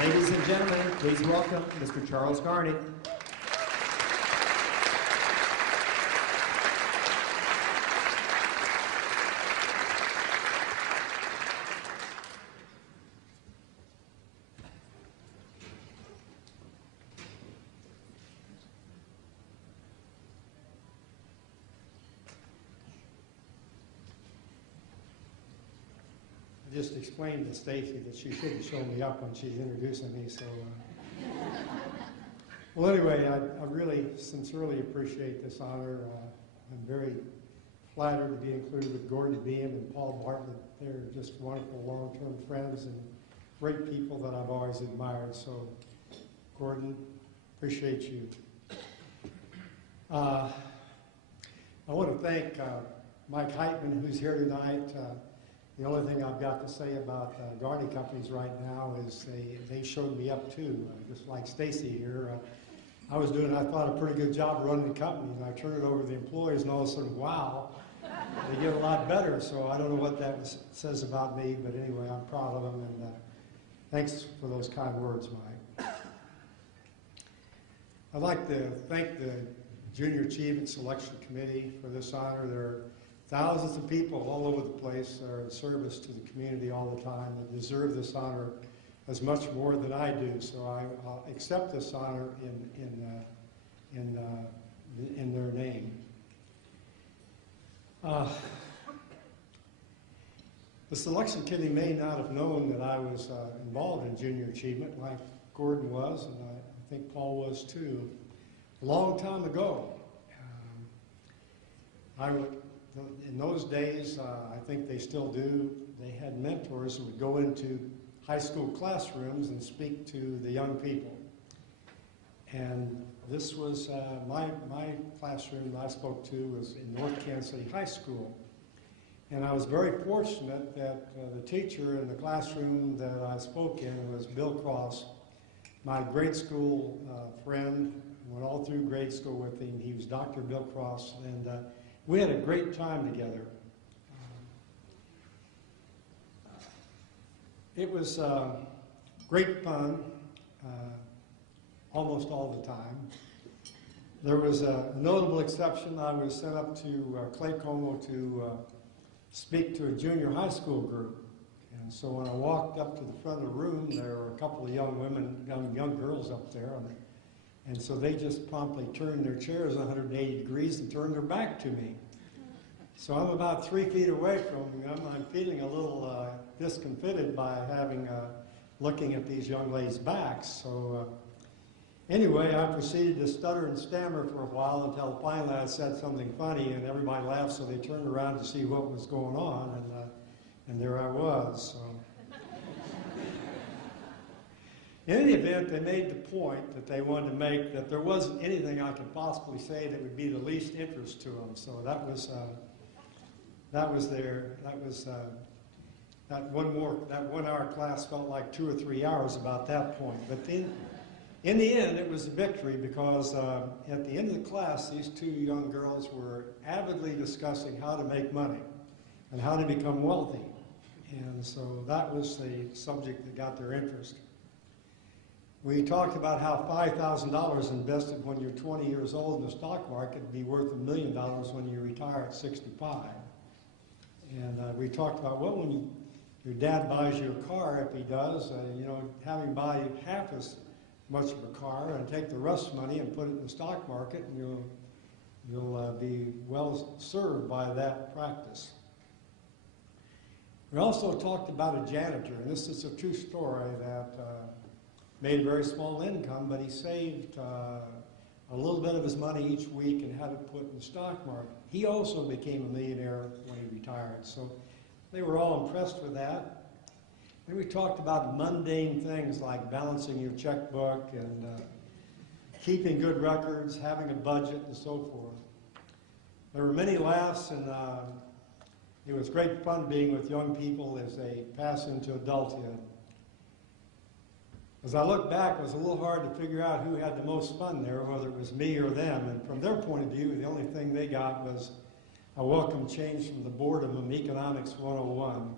Ladies and gentlemen, please welcome Mr. Charles Garney. I just explained to Stacy that she shouldn't show me up when she's introducing me, so. Well, anyway, I really sincerely appreciate this honor. I'm very flattered to be included with Gordon Beam and Paul Bartlett. They're just wonderful long-term friends and great people that I've always admired. So, Gordon, appreciate you. I want to thank Mike Heitman, who's here tonight. The only thing I've got to say about Garney Companies right now is they showed me up too, just like Stacy here. I was doing, I thought, a pretty good job running the company, and I turned it over to the employees, and all of a sudden, wow, they get a lot better. So I don't know what that says about me, but anyway, I'm proud of them, and thanks for those kind words, Mike. I'd like to thank the Junior Achievement Selection Committee for this honor. There are thousands of people all over the place that are in service to the community all the time that deserve this honor as much more than I do. So I'll accept this honor in their name. The selection committee may not have known that I was involved in junior achievement like Gordon was, and I think Paul was too, a long time ago. In those days, I think they still do, they had mentors who would go into high school classrooms and speak to the young people. And this was, my classroom that I spoke to was in North Kansas City High School. And I was very fortunate that the teacher in the classroom that I spoke in was Bill Cross, my grade school friend. Went all through grade school with him. He was Dr. Bill Cross, and we had a great time together. It was great fun, almost all the time. There was a notable exception. I was sent up to Clay Como to speak to a junior high school group. And so when I walked up to the front of the room, there were a couple of young women, young girls up there. And so they just promptly turned their chairs 180 degrees and turned their back to me. So I'm about 3 feet away from them. I'm feeling a little discomfited by looking at these young ladies' backs. So anyway, I proceeded to stutter and stammer for a while until finally I said something funny, and everybody laughed, so they turned around to see what was going on, and there I was. So. In any event, they made the point that they wanted to make that there wasn't anything I could possibly say that would be the least interest to them. So that that 1 hour class felt like 2 or 3 hours about that point. But in the end, it was a victory because at the end of the class, these two young girls were avidly discussing how to make money and how to become wealthy. And so that was the subject that got their interest. We talked about how $5,000 invested when you're 20 years old in the stock market would be worth $1 million when you retire at 65. And we talked about, well, when your dad buys you a car, if he does, have him buy you half as much of a car and take the rest of the money and put it in the stock market, and you'll be well served by that practice. We also talked about a janitor, and this is a true story that made a very small income, but he saved a little bit of his money each week and had it put in the stock market. He also became a millionaire when he retired, so they were all impressed with that. And we talked about mundane things like balancing your checkbook and keeping good records, having a budget, and so forth. There were many laughs, and it was great fun being with young people as they pass into adulthood. As I look back, it was a little hard to figure out who had the most fun there, whether it was me or them. And from their point of view, the only thing they got was a welcome change from the boredom of Economics 101.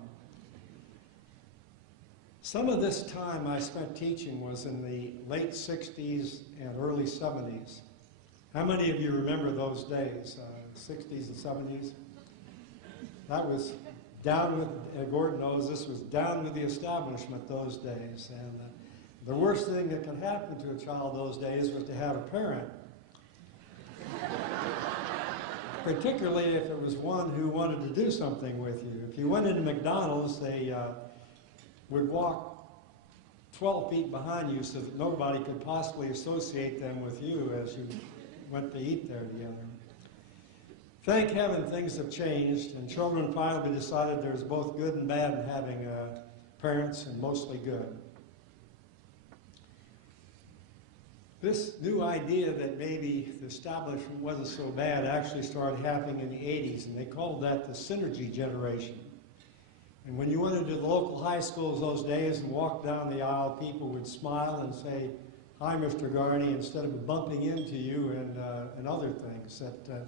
Some of this time I spent teaching was in the late 60s and early 70s. How many of you remember those days, 60s and 70s? That was down with, Gordon knows this was down with the establishment those days. And the worst thing that could happen to a child those days was to have a parent. Particularly if it was one who wanted to do something with you. If you went into McDonald's, they would walk 12 feet behind you so that nobody could possibly associate them with you as you went to eat there together. Thank heaven things have changed, and children finally decided there's both good and bad in having parents, and mostly good. This new idea that maybe the establishment wasn't so bad actually started happening in the 80s, and they called that the synergy generation. And when you went into the local high schools those days and walked down the aisle, people would smile and say, "Hi, Mr. Garney," instead of bumping into you and other things that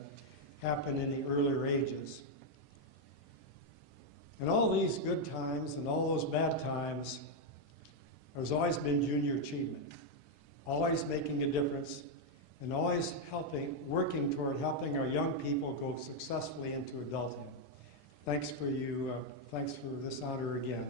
happened in the earlier ages. And all these good times and all those bad times, there's always been junior achievement, always making a difference, and always working toward helping our young people go successfully into adulthood. Thanks for this honor again.